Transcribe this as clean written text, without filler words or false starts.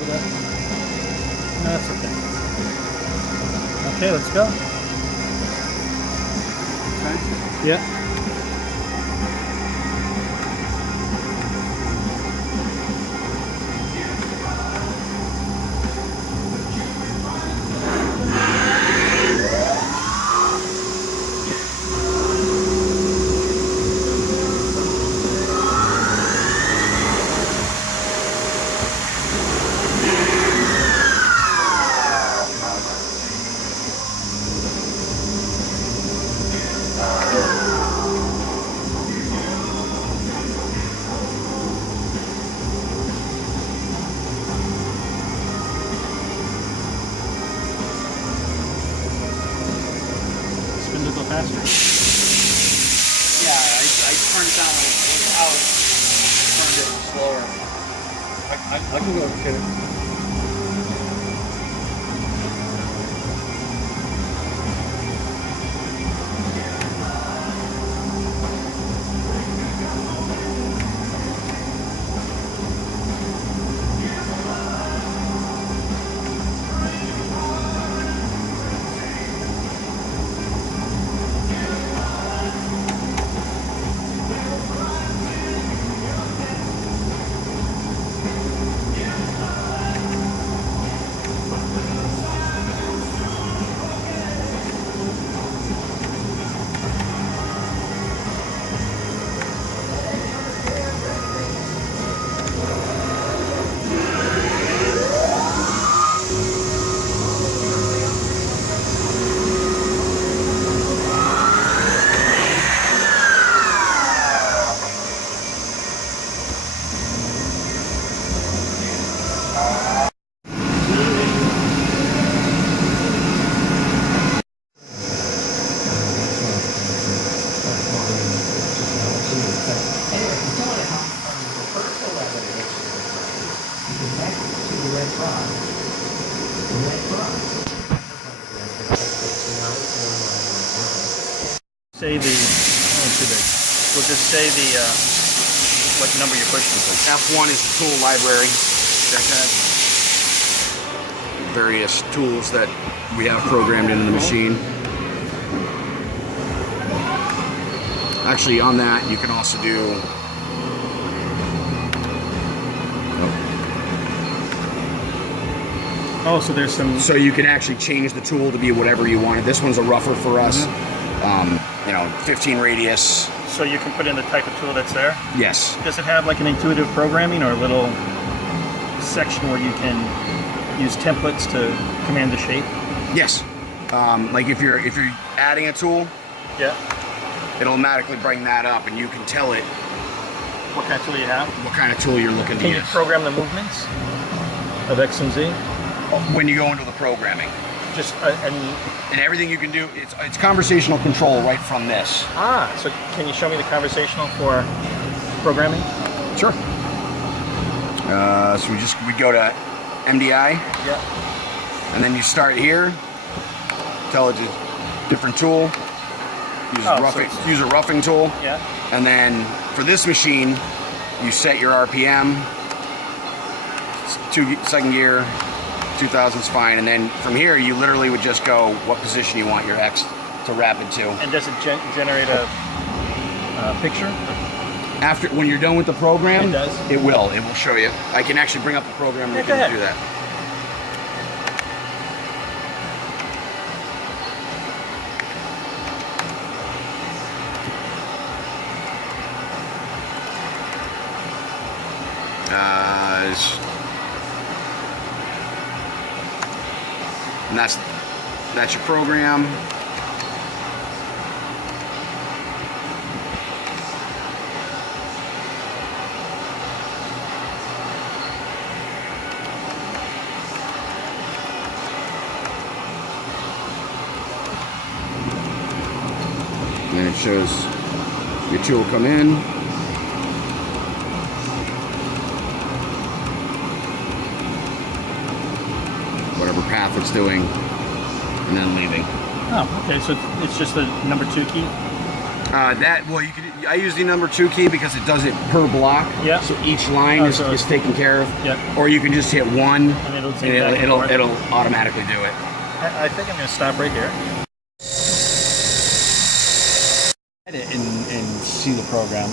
No, that's okay. Okay, let's go. Okay. Yeah. Spindle go faster? Yeah, I turned it down when it was out. Turned it slower. I can go get it. Say the, too big. We'll just say the, what number you're pushing. F1 is the tool library. That has various tools that we have programmed into the machine. Actually, on that, you can also do. Oh, so there's some. So you can actually change the tool to be whatever you wanted. This one's a rougher for us. You know, 15 radius. So you can put in the type of tool that's there? Yes. Does it have like an intuitive programming or a little section where you can use templates to command the shape? Yes. Like if you're adding a tool, yeah, it'll automatically bring that up, and you can tell it what kind of tool you have. What kind of tool you're looking to use. Can you program the movements of X and Z? When you go into the programming. Just and everything you can do, it's conversational control right from this. Ah, so can you show me the conversational for programming? Sure. So we go to MDI. Yeah. And then you start here. Tell it to different tool. Use a roughing tool. Yeah. And then for this machine, you set your RPM. Second gear. 2000's fine, and then from here you literally would just go what position you want your X to wrap it to. And does it generate a picture? After, when you're done with the program, it does. It will show you. I can actually bring up the program and you can do that. And that's your program. And then it shows your tool come in. Whatever path it's doing, and then leaving. Oh, okay. So it's just the number 2 key. Well, you could I use the number 2 key because it does it per block. Yeah. So each line is taken care of. Yeah. Or you can just hit 1 And it'll take and back and forth. it'll automatically do it. I think I'm going to stop right here. And see the program.